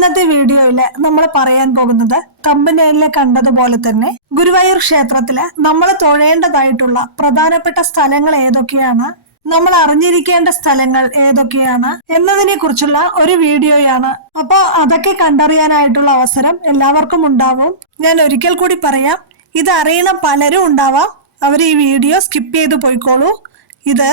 ഇന്നത്തെ വീഡിയോയില് നമ്മൾ പറയാൻ പോകുന്നത് തമ്പനയിലെ കണ്ടതുപോലെ തന്നെ ഗുരുവായൂർ ക്ഷേത്രത്തില് നമ്മൾ തൊഴേണ്ടതായിട്ടുള്ള പ്രധാനപ്പെട്ട സ്ഥലങ്ങൾ ഏതൊക്കെയാണ്, നമ്മൾ അറിഞ്ഞിരിക്കേണ്ട സ്ഥലങ്ങൾ ഏതൊക്കെയാണ് എന്നതിനെ കുറിച്ചുള്ള ഒരു വീഡിയോയാണ്. അപ്പോ അതൊക്കെ കണ്ടറിയാനായിട്ടുള്ള അവസരം എല്ലാവർക്കും ഉണ്ടാവും. ഞാൻ ഒരിക്കൽ കൂടി പറയാം, ഇത് അറിയണ പലരും ഉണ്ടാവാം. അവർ ഈ വീഡിയോ സ്കിപ്പ് ചെയ്ത് പോയിക്കോളൂ. ഇത്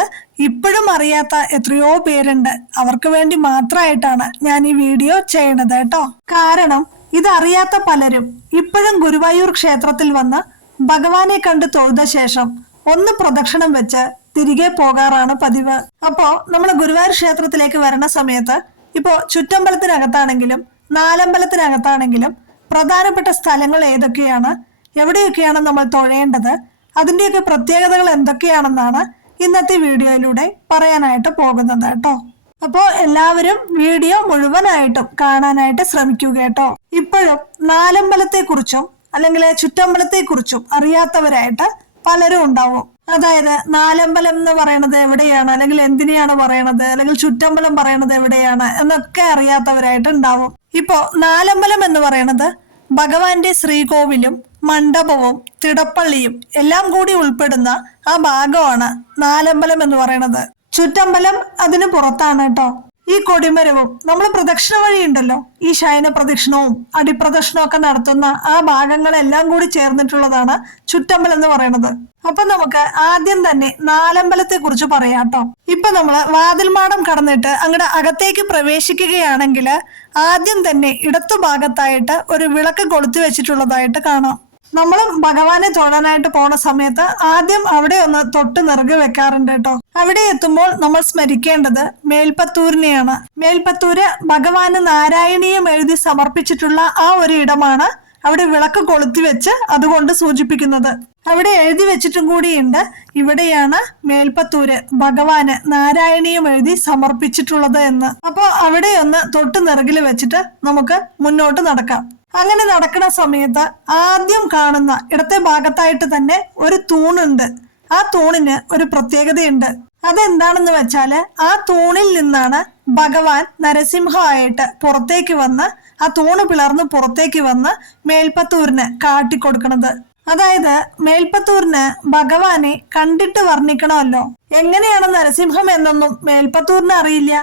ഇപ്പോഴും അറിയാത്ത എത്രയോ പേരുണ്ട്, അവർക്ക് വേണ്ടി മാത്രമായിട്ടാണ് ഞാൻ ഈ വീഡിയോ ചെയ്യണത് കേട്ടോ. കാരണം ഇതറിയാത്ത പലരും ഇപ്പോഴും ഗുരുവായൂർ ക്ഷേത്രത്തിൽ വന്ന് ഭഗവാനെ കണ്ട് തൊഴുത ശേഷം ഒന്ന് പ്രദക്ഷിണം വെച്ച് തിരികെ പോകാറാണ് പതിവ്. അപ്പോ നമ്മൾ ഗുരുവായൂർ ക്ഷേത്രത്തിലേക്ക് വരണ സമയത്ത് ഇപ്പോ ചുറ്റമ്പലത്തിനകത്താണെങ്കിലും നാലമ്പലത്തിനകത്താണെങ്കിലും പ്രധാനപ്പെട്ട സ്ഥലങ്ങൾ ഏതൊക്കെയാണ്, എവിടെയൊക്കെയാണ് നമ്മൾ തൊഴേണ്ടത്, അതിന്റെയൊക്കെ പ്രത്യേകതകൾ എന്തൊക്കെയാണെന്നാണ് ഇന്നത്തെ വീഡിയോയിലൂടെ പറയാനായിട്ട് പോകുന്നത് കേട്ടോ. അപ്പോ എല്ലാവരും വീഡിയോ മുഴുവനായിട്ടും കാണാനായിട്ട് ശ്രമിക്കുക കേട്ടോ. ഇപ്പോഴും നാലമ്പലത്തെ കുറിച്ചും അല്ലെങ്കിൽ ചുറ്റമ്പലത്തെ കുറിച്ചും അറിയാത്തവരായിട്ട് പലരും ഉണ്ടാവും. അതായത് നാലമ്പലം എന്ന് പറയണത് എവിടെയാണ്, അല്ലെങ്കിൽ എന്തിനെയാണ് പറയണത്, അല്ലെങ്കിൽ ചുറ്റമ്പലം പറയണത് എവിടെയാണ് എന്നൊക്കെ അറിയാത്തവരായിട്ട് ഉണ്ടാവും. ഇപ്പോ നാലമ്പലം എന്ന് പറയണത് ഭഗവാന്റെ ശ്രീകോവിലും മണ്ഡപവും തിടപ്പള്ളിയും എല്ലാം കൂടി ഉൾപ്പെടുന്ന ആ ഭാഗമാണ് നാലമ്പലം എന്ന് പറയുന്നത്. ചുറ്റമ്പലം അതിന് പുറത്താണ് കേട്ടോ. ഈ കൊടിമരവും നമ്മൾ പ്രദക്ഷിണ വഴി ഉണ്ടല്ലോ, ഈ ശയന പ്രദക്ഷിണവും അടിപ്രദക്ഷിണവും ഒക്കെ നടത്തുന്ന ആ ഭാഗങ്ങളെല്ലാം കൂടി ചേർന്നിട്ടുള്ളതാണ് ചുറ്റമ്പലം എന്ന് പറയുന്നത്. അപ്പൊ നമുക്ക് ആദ്യം തന്നെ നാലമ്പലത്തെ കുറിച്ച് പറയാം കേട്ടോ. ഇപ്പൊ നമ്മള് വാതിൽമാടം കടന്നിട്ട് അങ്ങോട്ട് അകത്തേക്ക് പ്രവേശിക്കുകയാണെങ്കിൽ ആദ്യം തന്നെ ഇടത്തു ഭാഗത്തായിട്ട് ഒരു വിളക്ക് കൊളുത്തി വെച്ചിട്ടുള്ളതായിട്ട് കാണാം. നമ്മളും ഭഗവാനെ തൊഴാനായിട്ട് പോണ സമയത്ത് ആദ്യം അവിടെ ഒന്ന് തൊട്ട് നിറകെ വെക്കാറുണ്ട് കേട്ടോ. അവിടെ എത്തുമ്പോൾ നമ്മൾ സ്മരിക്കേണ്ടത് മേൽപ്പത്തൂരിനെയാണ്. മേൽപ്പത്തൂര് ഭഗവാന് നാരായണീയം എഴുതി സമർപ്പിച്ചിട്ടുള്ള ആ ഒരു ഇടമാണ് അവിടെ വിളക്ക് കൊളുത്തി വെച്ച് അതുകൊണ്ട് സൂചിപ്പിക്കുന്നത്. അവിടെ എഴുതി വെച്ചിട്ടും കൂടിയുണ്ട്, ഇവിടെയാണ് മേൽപ്പത്തൂര് ഭഗവാന് നാരായണീയം എഴുതി സമർപ്പിച്ചിട്ടുള്ളത് എന്ന്. അപ്പൊ അവിടെ ഒന്ന് തൊട്ട് നിറകിൽ വെച്ചിട്ട് നമുക്ക് മുന്നോട്ട് നടക്കാം. അങ്ങനെ നടക്കുന്ന സമയത്ത് ആദ്യം കാണുന്ന ഇടത്തെ ഭാഗത്തായിട്ട് തന്നെ ഒരു തൂണുണ്ട്. ആ തൂണിന് ഒരു പ്രത്യേകതയുണ്ട്. അതെന്താണെന്ന് വെച്ചാല് ആ തൂണിൽ നിന്നാണ് ഭഗവാൻ നരസിംഹമായിട്ട് പുറത്തേക്ക് വന്ന് ആ തൂണ് പിളർന്ന് പുറത്തേക്ക് വന്ന് മേൽപ്പത്തൂരിന് കാട്ടിക്കൊടുക്കണത്. അതായത് മേൽപ്പത്തൂരിന് ഭഗവാനെ കണ്ടിട്ട് വർണ്ണിക്കണമല്ലോ, എങ്ങനെയാണ് നരസിംഹം എന്നൊന്നും മേൽപ്പത്തൂരിന് അറിയില്ല.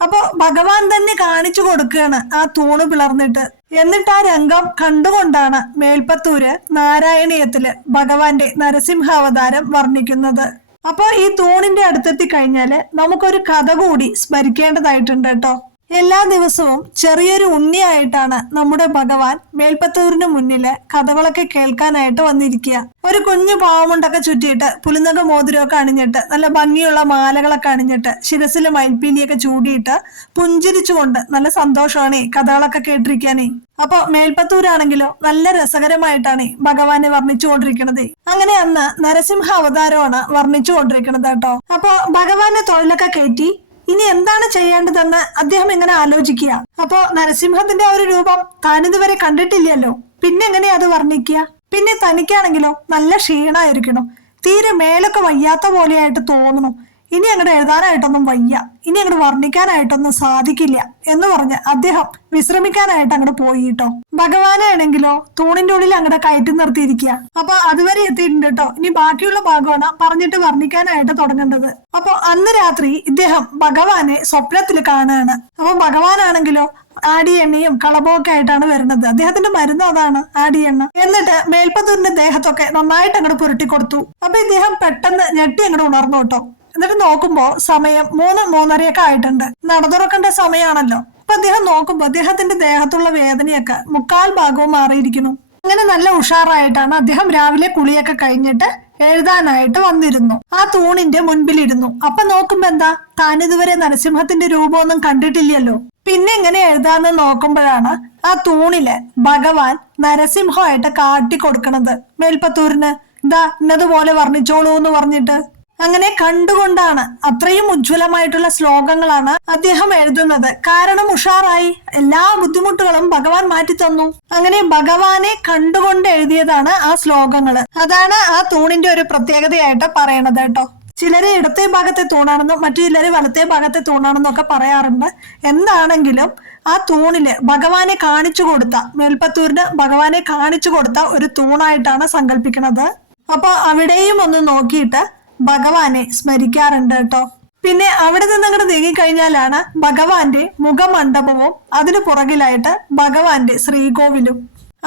അപ്പൊ ഭഗവാൻ തന്നെ കാണിച്ചു കൊടുക്കുകയാണ് ആ തൂണ് പിളർന്നിട്ട്. എന്നിട്ട് ആ രംഗം കണ്ടുകൊണ്ടാണ് മേൽപ്പത്തൂര് നാരായണീയത്തില് ഭഗവാന്റെ നരസിംഹാവതാരം വർണ്ണിക്കുന്നത്. അപ്പൊ ഈ തൂണിന്റെ അടുത്തെത്തി കഴിഞ്ഞാല് നമുക്കൊരു കഥ കൂടി സ്മരിക്കേണ്ടതായിട്ടുണ്ട് കേട്ടോ. എല്ലാ ദിവസവും ചെറിയൊരു ഉണ്ണിയായിട്ടാണ് നമ്മുടെ ഭഗവാൻ മേൽപ്പത്തൂരിന് മുന്നില് കഥകളൊക്കെ കേൾക്കാനായിട്ട് വന്നിരിക്കുക. ഒരു കുഞ്ഞു പാവമുണ്ടൊക്കെ ചുറ്റിയിട്ട് പുലിനക മോതിരമൊക്കെ അണിഞ്ഞിട്ട് നല്ല ഭംഗിയുള്ള മാലകളൊക്കെ അണിഞ്ഞിട്ട് ശിരസില് മയിൽപ്പീലിയൊക്കെ ചൂടിയിട്ട് പുഞ്ചിരിച്ചുകൊണ്ട് നല്ല സന്തോഷമാണ് കഥകളൊക്കെ കേട്ടിരിക്കാനേ. അപ്പൊ മേൽപ്പത്തൂരാണെങ്കിലോ നല്ല രസകരമായിട്ടാണ് ഭഗവാനെ വർണ്ണിച്ചുകൊണ്ടിരിക്കുന്നത്. അങ്ങനെ അന്ന് നരസിംഹ അവതാരമാണ് വർണ്ണിച്ചുകൊണ്ടിരിക്കുന്നത് കേട്ടോ. അപ്പൊ ഭഗവാന്റെ തൊഴിലൊക്കെ കയറ്റി ഇനി എന്താണ് ചെയ്യേണ്ടതെന്ന് അദ്ദേഹം ഇങ്ങനെ ആലോചിക്കുക. അപ്പോ നരസിംഹത്തിന്റെ ആ ഒരു രൂപം താനിതുവരെ കണ്ടിട്ടില്ലല്ലോ, പിന്നെ എങ്ങനെയാ അത് വർണ്ണിക്കുക? പിന്നെ തനിക്കാണെങ്കിലോ നല്ല ക്ഷീണമായിരിക്കണം, തീരെ മേലൊക്കെ വയ്യാത്ത പോലെയായിട്ട് തോന്നുന്നു, ഇനി അങ്ങോട്ട് എഴുതാനായിട്ടൊന്നും വയ്യ, ഇനി അങ്ങോട്ട് വർണ്ണിക്കാനായിട്ടൊന്നും സാധിക്കില്ല എന്ന് പറഞ്ഞ് അദ്ദേഹം വിശ്രമിക്കാനായിട്ട് അങ്ങോട്ട് പോയി കേട്ടോ. ഭഗവാനാണെങ്കിലോ തൂണിന്റെ ഉള്ളിൽ അങ്ങോട്ട് കയറ്റി നിർത്തിയിരിക്കുക. അപ്പൊ അതുവരെ എത്തിയിട്ടുണ്ട് കേട്ടോ. ഇനി ബാക്കിയുള്ള ഭാഗമാണ് പറഞ്ഞിട്ട് വർണ്ണിക്കാനായിട്ട് തുടങ്ങേണ്ടത്. അപ്പൊ അന്ന് രാത്രി ഇദ്ദേഹം ഭഗവാനെ സ്വപ്നത്തിൽ കാണുകയാണ്. അപ്പൊ ഭഗവാനാണെങ്കിലോ ആടിയെണ്ണയും കളബൊക്കെ ആയിട്ടാണ് വരുന്നത്. അദ്ദേഹത്തിന്റെ മരുന്ന് അതാണ് ആടിയെണ്ണ. എന്നിട്ട് മേൽപ്പത്തൂരിന്റെ ദേഹത്തൊക്കെ നന്നായിട്ട് അങ്ങോട്ട് പുരട്ടി കൊടുത്തു. അപ്പൊ ഇദ്ദേഹം പെട്ടെന്ന് ഞെട്ടി അങ്ങോട്ട് ഉണർന്നു കേട്ടോ. എന്നിട്ട് നോക്കുമ്പോ സമയം 3-3:30 ആയിട്ടുണ്ട്. നട തുറക്കേണ്ട സമയമാണല്ലോ. അപ്പൊ അദ്ദേഹം നോക്കുമ്പോ അദ്ദേഹത്തിന്റെ ദേഹത്തുള്ള വേദനയൊക്കെ 3/4 ഭാഗവും മാറിയിരിക്കുന്നു. അങ്ങനെ നല്ല ഉഷാറായിട്ടാണ് അദ്ദേഹം രാവിലെ കുളിയൊക്കെ കഴിഞ്ഞിട്ട് എഴുതാനായിട്ട് വന്നിരുന്നു. ആ തൂണിന്റെ മുൻപിലിരുന്നു. അപ്പൊ നോക്കുമ്പോ എന്താ, താനിതുവരെ നരസിംഹത്തിന്റെ രൂപമൊന്നും കണ്ടിട്ടില്ലല്ലോ, പിന്നെ എങ്ങനെ എഴുതാന്ന് നോക്കുമ്പോഴാണ് ആ തൂണില് ഭഗവാൻ നരസിംഹമായിട്ട് കാട്ടിക്കൊടുക്കണത് മേൽപ്പത്തൂരിന്. ഇതാ ഇന്നതുപോലെ വർണ്ണിച്ചോളൂ എന്ന് പറഞ്ഞിട്ട്. അങ്ങനെ കണ്ടുകൊണ്ടാണ്, അത്രയും ഉജ്ജ്വലമായിട്ടുള്ള ശ്ലോകങ്ങളാണ് അദ്ദേഹം എഴുതുന്നത്. കാരണം ഉഷാറായി, എല്ലാ ബുദ്ധിമുട്ടുകളും ഭഗവാൻ മാറ്റി തന്നു. അങ്ങനെ ഭഗവാനെ കണ്ടുകൊണ്ട് എഴുതിയതാണ് ആ ശ്ലോകങ്ങള്. അതാണ് ആ തൂണിന്റെ ഒരു പ്രത്യേകതയായിട്ട് പറയണത് കേട്ടോ. ചിലര് ഇടത്തെ ഭാഗത്തെ തൂണാണെന്നും മറ്റു ചിലര് വലത്തെ ഭാഗത്തെ തൂണാണെന്നും ഒക്കെ പറയാറുണ്ട്. എന്താണെങ്കിലും ആ തൂണില് ഭഗവാനെ കാണിച്ചു കൊടുത്ത, മേൽപ്പത്തൂരിന് ഭഗവാനെ കാണിച്ചു കൊടുത്ത ഒരു തൂണായിട്ടാണ് സങ്കല്പിക്കുന്നത്. അപ്പൊ അവിടെയും ഒന്ന് നോക്കിയിട്ട് ഭഗവാനെ സ്മരിക്കാറുണ്ട് കേട്ടോ. പിന്നെ അവിടെ നിന്ന് അങ്ങോട്ട് നീങ്ങിക്കഴിഞ്ഞാലാണ് ഭഗവാന്റെ മുഖമണ്ഡപവും അതിനു പുറകിലായിട്ട് ഭഗവാന്റെ ശ്രീകോവിലും.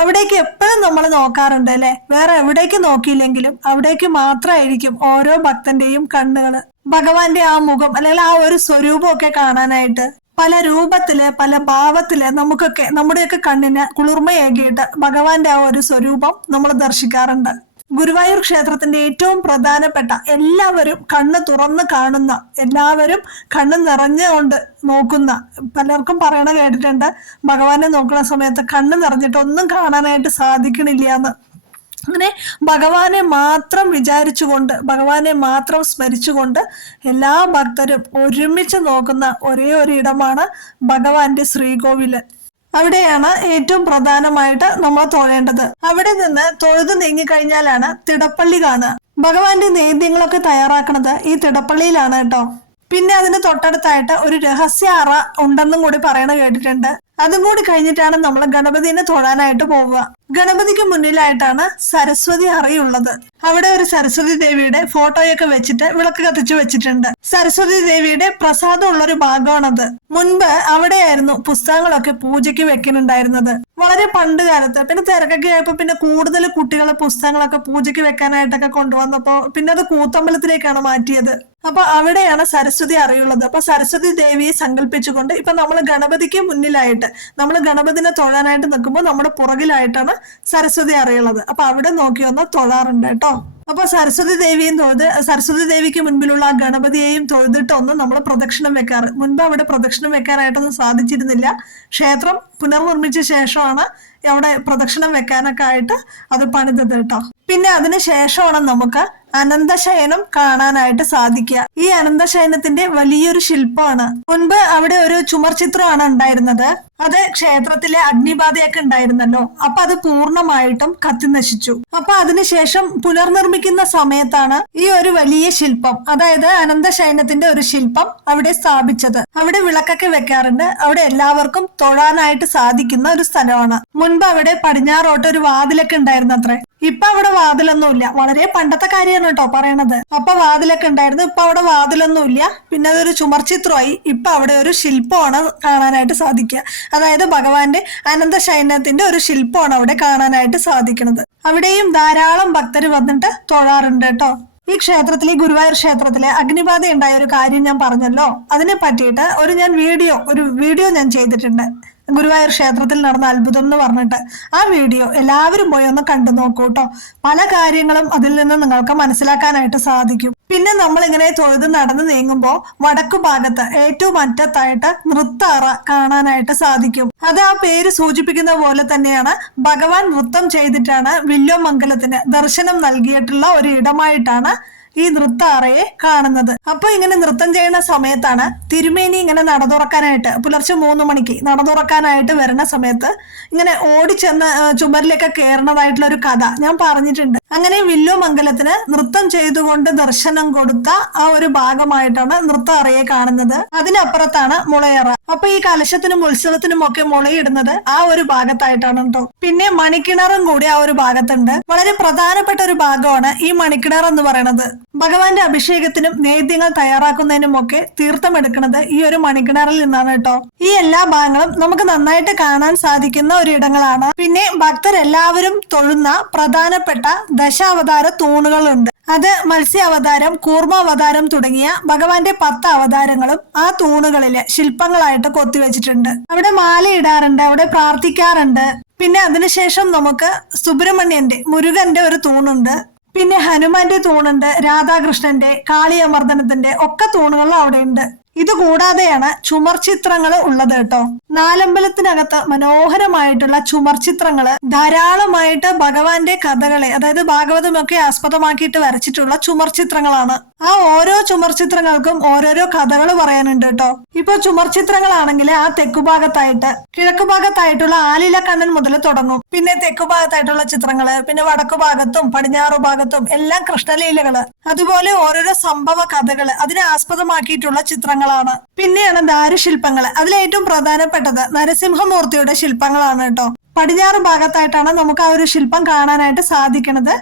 അവിടേക്ക് എപ്പോഴും നമ്മൾ നോക്കാറുണ്ട് അല്ലെ. വേറെ എവിടേക്ക് നോക്കിയില്ലെങ്കിലും അവിടേക്ക് മാത്രമായിരിക്കും ഓരോ ഭക്തന്റെയും കണ്ണുകള് ഭഗവാന്റെ ആ മുഖം അല്ലെങ്കിൽ ആ ഒരു സ്വരൂപമൊക്കെ കാണാനായിട്ട്. പല രൂപത്തില് പല ഭാവത്തില് നമ്മുടെയൊക്കെ കണ്ണിന് കുളിർമയേകിയിട്ട് ഭഗവാന്റെ ആ ഒരു സ്വരൂപം നമ്മൾ ദർശിക്കാറുണ്ട്. ഗുരുവായൂർ ക്ഷേത്രത്തിന്റെ ഏറ്റവും പ്രധാനപ്പെട്ട, എല്ലാവരും കണ്ണ് തുറന്ന് കാണുന്ന, എല്ലാവരും കണ്ണ് നിറഞ്ഞുകൊണ്ട് നോക്കുന്ന, പലർക്കും പറയണ കേട്ടിട്ടുണ്ട് ഭഗവാനെ നോക്കുന്ന സമയത്ത് കണ്ണ് നിറഞ്ഞിട്ട് ഒന്നും കാണാനായിട്ട് സാധിക്കണില്ല എന്ന്. അങ്ങനെ ഭഗവാനെ മാത്രം വിചാരിച്ചുകൊണ്ട്, ഭഗവാനെ മാത്രം സ്മരിച്ചുകൊണ്ട് എല്ലാ ഭക്തരും ഒരുമിച്ച് നോക്കുന്ന ഒരേ ഒരു ഇടമാണ് ഭഗവാന്റെ ശ്രീകോവില്. അവിടെയാണ് ഏറ്റവും പ്രധാനമായിട്ട് നമ്മൾ തൊഴേണ്ടത്. അവിടെ നിന്ന് തൊഴുതു നീങ്ങിക്കഴിഞ്ഞാലാണ് തിടപ്പള്ളി കാണുക. ഭഗവാന്റെ നേദ്യങ്ങളൊക്കെ തയ്യാറാക്കുന്നത് ഈ തിടപ്പള്ളിയിലാണ് കേട്ടോ. പിന്നെ അതിന് തൊട്ടടുത്തായിട്ട് ഒരു രഹസ്യ അറ ഉണ്ടെന്നും കൂടി പറയണ കേട്ടിട്ടുണ്ട്. അതും കൂടി കഴിഞ്ഞിട്ടാണ് നമ്മൾ ഗണപതിനെ തൊഴാനായിട്ട് പോവുക. ഗണപതിക്ക് മുന്നിലായിട്ടാണ് സരസ്വതി അറയുള്ളത്. അവിടെ ഒരു സരസ്വതി ദേവിയുടെ ഫോട്ടോയൊക്കെ വെച്ചിട്ട് വിളക്ക് കത്തിച്ചു വെച്ചിട്ടുണ്ട്. സരസ്വതി ദേവിയുടെ പ്രസാദം ഉള്ളൊരു ഭാഗമാണത്. മുൻപ് അവിടെയായിരുന്നു പുസ്തകങ്ങളൊക്കെ പൂജയ്ക്ക് വെക്കുന്നുണ്ടായിരുന്നത്. വളരെ പണ്ട് കാലത്ത്. പിന്നെ തിരക്കൊക്കെ ആയപ്പോ പിന്നെ കൂടുതൽ കുട്ടികളെ പുസ്തകങ്ങളൊക്കെ പൂജയ്ക്ക് വെക്കാനായിട്ടൊക്കെ കൊണ്ടുവന്നപ്പോ പിന്നെ അത് കൂത്തമ്പലത്തിലേക്കാണ് മാറ്റിയത്. അപ്പൊ അവിടെയാണ് സരസ്വതി അറിയുള്ളത്. അപ്പൊ സരസ്വതി ദേവിയെ സങ്കല്പിച്ചുകൊണ്ട് ഇപ്പൊ നമ്മൾ ഗണപതിക്ക് മുന്നിലായിട്ട്, നമ്മൾ ഗണപതിനെ തൊഴാനായിട്ട് നിൽക്കുമ്പോൾ നമ്മുടെ പുറകിലായിട്ടാണ് സരസ്വതി അറിയുള്ളത്. അപ്പൊ അവിടെ നോക്കി ഒന്ന് തൊഴാറുണ്ട് കേട്ടോ. അപ്പൊ സരസ്വതി ദേവിയും തൊഴുത്, സരസ്വതി ദേവിക്ക് മുൻപിലുള്ള ആ ഗണപതിയെയും തൊഴുതിട്ടൊന്നും നമ്മൾ പ്രദക്ഷിണം വെക്കാറ്. മുൻപ് അവിടെ പ്രദക്ഷിണം വെക്കാനായിട്ടൊന്നും സാധിച്ചിരുന്നില്ല. ക്ഷേത്രം പുനർനിർമ്മിച്ച ശേഷമാണ് അവിടെ പ്രദക്ഷിണം വെക്കാനൊക്കെ ആയിട്ട് അത് പണിതത് കേട്ടോ. പിന്നെ അതിന് ശേഷമാണ് നമുക്ക് അനന്തശയനം കാണാനായിട്ട് സാധിക്കുക. ഈ അനന്തശയനത്തിന്റെ വലിയൊരു ശില്പമാണ്. മുൻപ് അവിടെ ഒരു ചുമർ ചിത്രമാണ് ഉണ്ടായിരുന്നത്. അത് ക്ഷേത്രത്തിലെ അഗ്നിബാധയൊക്കെ ഉണ്ടായിരുന്നല്ലോ. അപ്പൊ അത് പൂർണ്ണമായിട്ടും കത്തിനശിച്ചു. അപ്പൊ അതിനുശേഷം പുനർനിർമ്മിക്കുന്ന സമയത്താണ് ഈ ഒരു വലിയ ശില്പം, അതായത് അനന്തശയനത്തിന്റെ ഒരു ശില്പം അവിടെ സ്ഥാപിച്ചത്. അവിടെ വിളക്കൊക്കെ വെക്കാറുണ്ട്. അവിടെ എല്ലാവർക്കും തൊഴാനായിട്ട് സാധിക്കുന്ന ഒരു സ്ഥലമാണ്. മുൻപ് അവിടെ പടിഞ്ഞാറോട്ട് ഒരു വാതിലൊക്കെ ഉണ്ടായിരുന്നു അത്രേ. ഇപ്പൊ അവിടെ വാതിലൊന്നുമില്ല. വളരെ പണ്ടത്തെ കാര്യമാണ് കേട്ടോ പറയണത്. അപ്പൊ വാതിലൊക്കെ ഉണ്ടായിരുന്നു. ഇപ്പൊ അവിടെ വാതിലൊന്നുമില്ല. പിന്നെ അതൊരു ചുമർ ചിത്രമായി. ഇപ്പൊ അവിടെ ഒരു ശില്പമാണ് കാണാനായിട്ട് സാധിക്കുക. അതായത് ഭഗവാന്റെ അനന്തശയനത്തിന്റെ ഒരു ശില്പമാണ് അവിടെ കാണാനായിട്ട് സാധിക്കുന്നത്. അവിടെയും ധാരാളം ഭക്തർ വന്നിട്ട് തൊഴാറുണ്ട് കേട്ടോ. ഈ ക്ഷേത്രത്തിൽ, ഈ ഗുരുവായൂർ ക്ഷേത്രത്തിലെ അഗ്നിബാധ ഉണ്ടായ ഒരു കാര്യം ഞാൻ പറഞ്ഞല്ലോ. അതിനെ പറ്റിയിട്ട് ഒരു വീഡിയോ ഞാൻ ചെയ്തിട്ടുണ്ട്. ഗുരുവായൂർ ക്ഷേത്രത്തിൽ നടന്ന അത്ഭുതം എന്ന് പറഞ്ഞിട്ട്. ആ വീഡിയോ എല്ലാവരും പോയി ഒന്ന് കണ്ടു നോക്കൂ കേട്ടോ. പല കാര്യങ്ങളും അതിൽ നിന്ന് നിങ്ങൾക്ക് മനസ്സിലാക്കാനായിട്ട് സാധിക്കും. പിന്നെ നമ്മൾ ഇങ്ങനെ തൊഴുത് നടന്ന് നീങ്ങുമ്പോൾ വടക്കു ഭാഗത്ത് ഏറ്റവും അറ്റത്തായിട്ട് നൃത്ത അറ കാണാനായിട്ട് സാധിക്കും. അത് ആ പേര് സൂചിപ്പിക്കുന്ന പോലെ തന്നെയാണ്. ഭഗവാൻ നൃത്തം ചെയ്തിട്ടാണ് വില്വമംഗലത്തിന് ദർശനം നൽകിയിട്ടുള്ള ഒരു ഇടമായിട്ടാണ് ഈ നൃത്ത അറയെ കാണുന്നത്. അപ്പൊ ഇങ്ങനെ നൃത്തം ചെയ്യുന്ന സമയത്താണ് തിരുമേനി ഇങ്ങനെ നട തുറക്കാനായിട്ട്, പുലർച്ചെ 3 മണിക്ക് നട തുറക്കാനായിട്ട് വരുന്ന സമയത്ത് ഇങ്ങനെ ഓടിച്ചെന്ന് ചുമരിലൊക്കെ കയറുന്നതായിട്ടുള്ള ഒരു കഥ ഞാൻ പറഞ്ഞിട്ടുണ്ട്. അങ്ങനെ വില്വമംഗലത്തിന് നൃത്തം ചെയ്തുകൊണ്ട് ദർശനം കൊടുത്ത ആ ഒരു ഭാഗമായിട്ടാണ് നൃത്ത അറയെ കാണുന്നത്. അതിനപ്പുറത്താണ് മുളയറ. അപ്പൊ ഈ കലശത്തിനും ഉത്സവത്തിനും ഒക്കെ മുളയിടുന്നത് ആ ഒരു ഭാഗത്തായിട്ടാണ് കേട്ടോ. പിന്നെ മണിക്കിണറും കൂടി ആ ഒരു ഭാഗത്തുണ്ട്. വളരെ പ്രധാനപ്പെട്ട ഒരു ഭാഗമാണ് ഈ മണിക്കിണർ എന്ന് പറയുന്നത്. ഭഗവാന്റെ അഭിഷേകത്തിനും നേദ്യങ്ങൾ തയ്യാറാക്കുന്നതിനും ഒക്കെ തീർത്ഥമെടുക്കുന്നത് ഈ ഒരു മണിക്കിണറിൽ നിന്നാണ് കേട്ടോ. ഈ എല്ലാ ഭാഗങ്ങളും നമുക്ക് നന്നായിട്ട് കാണാൻ സാധിക്കുന്ന ഒരു ഇടങ്ങളാണ്. പിന്നെ ഭക്തരെല്ലാവരും തൊഴുന്ന പ്രധാനപ്പെട്ട ദശാവതാര തൂണുകളുണ്ട്. അത് മത്സ്യാവതാരം, കൂർമാവതാരം തുടങ്ങിയ ഭഗവാന്റെ 10 അവതാരങ്ങളും ആ തൂണുകളില് ശില്പങ്ങളായിട്ട് കൊത്തിവെച്ചിട്ടുണ്ട്. അവിടെ മാലയിടാറുണ്ട്, അവിടെ പ്രാർത്ഥിക്കാറുണ്ട്. പിന്നെ അതിനുശേഷം നമുക്ക് സുബ്രഹ്മണ്യന്റെ, മുരുകന്റെ ഒരു തൂണുണ്ട്. പിന്നെ ഹനുമാന്റെ തൂണുണ്ട്, രാധാകൃഷ്ണന്റെ, കാളിയമർദ്ദനത്തിന്റെ ഒക്കെ തൂണുകൾ അവിടെ ഉണ്ട്. ഇത് കൂടാതെയാണ് ചുമർ ചിത്രങ്ങൾ ഉള്ളത് കേട്ടോ. നാലമ്പലത്തിനകത്ത് മനോഹരമായിട്ടുള്ള ചുമർ ചിത്രങ്ങള് ധാരാളമായിട്ട് ഭഗവാന്റെ കഥകളെ, അതായത് ഭാഗവതമൊക്കെ ആസ്പദമാക്കിയിട്ട് വരച്ചിട്ടുള്ള ചുമർ ചിത്രങ്ങളാണ്. ആ ഓരോ ചുമർ ചിത്രങ്ങൾക്കും ഓരോരോ കഥകൾ പറയാനുണ്ട് കേട്ടോ. ഇപ്പൊ ചുമർ ചിത്രങ്ങളാണെങ്കിൽ ആ തെക്കുഭാഗത്തായിട്ട് കിഴക്കുഭാഗത്തായിട്ടുള്ള ആലിലക്കണ്ണൻ മുതൽ തുടങ്ങും. പിന്നെ തെക്കുഭാഗത്തായിട്ടുള്ള ചിത്രങ്ങള്, പിന്നെ വടക്കുഭാഗത്തും പടിഞ്ഞാറു ഭാഗത്തും എല്ലാം കൃഷ്ണലീലകള്, അതുപോലെ ഓരോരോ സംഭവ കഥകള് അതിനെ ആസ്പദമാക്കിയിട്ടുള്ള ചിത്രങ്ങളാണ്. പിന്നെയാണ് ദാരുശില്പങ്ങള്. അതിലേറ്റവും പ്രധാനപ്പെട്ടത് നരസിംഹമൂർത്തിയുടെ ശില്പങ്ങളാണ് കേട്ടോ. പടിഞ്ഞാറ് ഭാഗത്തായിട്ടാണ് നമുക്ക് ആ ഒരു ശില്പം കാണാനായിട്ട് സാധിക്കുന്നത്.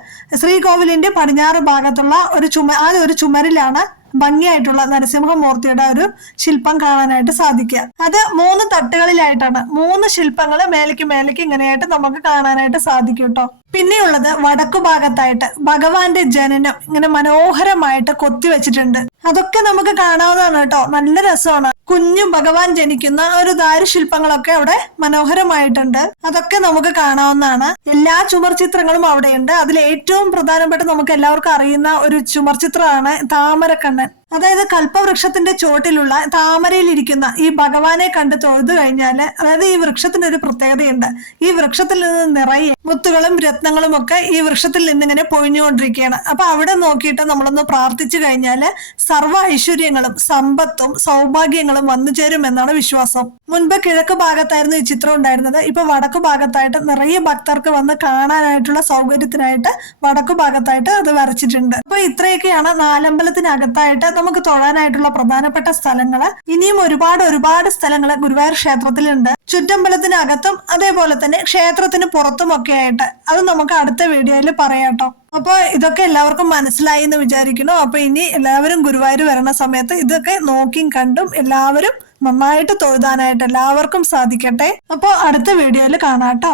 ശ്രീകോവിലിന്റെ പടിഞ്ഞാറ് ഭാഗത്തുള്ള ഒരു ചുമരിലാണ് ഭംഗിയായിട്ടുള്ള നരസിംഹമൂർത്തിയുടെ ഒരു ശില്പം കാണാനായിട്ട് സാധിക്കുക. അത് 3 തട്ടുകളിലായിട്ടാണ് 3 ശില്പങ്ങൾ മേലേക്ക് ഇങ്ങനെയായിട്ട് നമുക്ക് കാണാനായിട്ട് സാധിക്കും കേട്ടോ. പിന്നെയുള്ളത് വടക്കു ഭാഗത്തായിട്ട് ഭഗവാന്റെ ജനനം ഇങ്ങനെ മനോഹരമായിട്ട് കൊത്തിവെച്ചിട്ടുണ്ട്. അതൊക്കെ നമുക്ക് കാണാവുന്നതാണ് കേട്ടോ. നല്ല രസമാണ്. കുഞ്ഞു ഭഗവാൻ ജനിക്കുന്ന ഒരു ദാരുശില്പങ്ങളൊക്കെ അവിടെ മനോഹരമായിട്ടുണ്ട്. അതൊക്കെ നമുക്ക് കാണാവുന്നതാണ്. എല്ലാ ചുമർ ചിത്രങ്ങളും അവിടെയുണ്ട്. അതിൽ ഏറ്റവും പ്രധാനപ്പെട്ട നമുക്ക് എല്ലാവർക്കും അറിയുന്ന ഒരു ചുമർ ചിത്രമാണ് താമരക്കണ്ണൻ. അതായത് കൽപ്പവൃക്ഷത്തിന്റെ ചോട്ടിലുള്ള താമരയിലിരിക്കുന്ന ഈ ഭഗവാനെ കണ്ട് തൊഴുതു കഴിഞ്ഞാല്, അതായത് ഈ വൃക്ഷത്തിന് ഒരു പ്രത്യേകതയുണ്ട്. ഈ വൃക്ഷത്തിൽ നിന്ന് നിറയെ മുത്തുകളും രത്നങ്ങളും ഒക്കെ ഈ വൃക്ഷത്തിൽ നിന്നിങ്ങനെ പൊഴിഞ്ഞുകൊണ്ടിരിക്കുകയാണ്. അപ്പൊ അവിടെ നോക്കിയിട്ട് നമ്മളൊന്ന് പ്രാർത്ഥിച്ചു കഴിഞ്ഞാല് സർവ്വ ഐശ്വര്യങ്ങളും സമ്പത്തും സൗഭാഗ്യങ്ങളും വന്നു ചേരുമെന്നാണ് വിശ്വാസം. മുൻപ് കിഴക്ക് ഭാഗത്തായിരുന്നു ഈ ചിത്രം ഉണ്ടായിരുന്നത്. ഇപ്പൊ വടക്കു ഭാഗത്തായിട്ട് നിറയെ ഭക്തർക്ക് വന്ന് കാണാനായിട്ടുള്ള സൗകര്യത്തിനായിട്ട് വടക്കു ഭാഗത്തായിട്ട് അത് വരച്ചിട്ടുണ്ട്. അപ്പൊ ഇത്രയൊക്കെയാണ് നാലമ്പലത്തിനകത്തായിട്ട് നമുക്ക് തൊഴാനായിട്ടുള്ള പ്രധാനപ്പെട്ട സ്ഥലങ്ങള്. ഇനിയും ഒരുപാട് സ്ഥലങ്ങള് ഗുരുവായൂർ ക്ഷേത്രത്തിലുണ്ട്. ചുറ്റമ്പലത്തിനകത്തും അതേപോലെ തന്നെ ക്ഷേത്രത്തിന് പുറത്തും ഒക്കെ ആയിട്ട്. അത് നമുക്ക് അടുത്ത വീഡിയോയിൽ പറയാട്ടോ. അപ്പൊ ഇതൊക്കെ എല്ലാവർക്കും മനസ്സിലായി എന്ന് വിചാരിക്കുന്നു. അപ്പൊ ഇനി എല്ലാവരും ഗുരുവായൂർ വരണ സമയത്ത് ഇതൊക്കെ നോക്കിയും കണ്ടും എല്ലാവരും നന്നായിട്ട് തൊഴുതാനായിട്ട് എല്ലാവർക്കും സാധിക്കട്ടെ. അപ്പൊ അടുത്ത വീഡിയോയിൽ കാണാട്ടോ.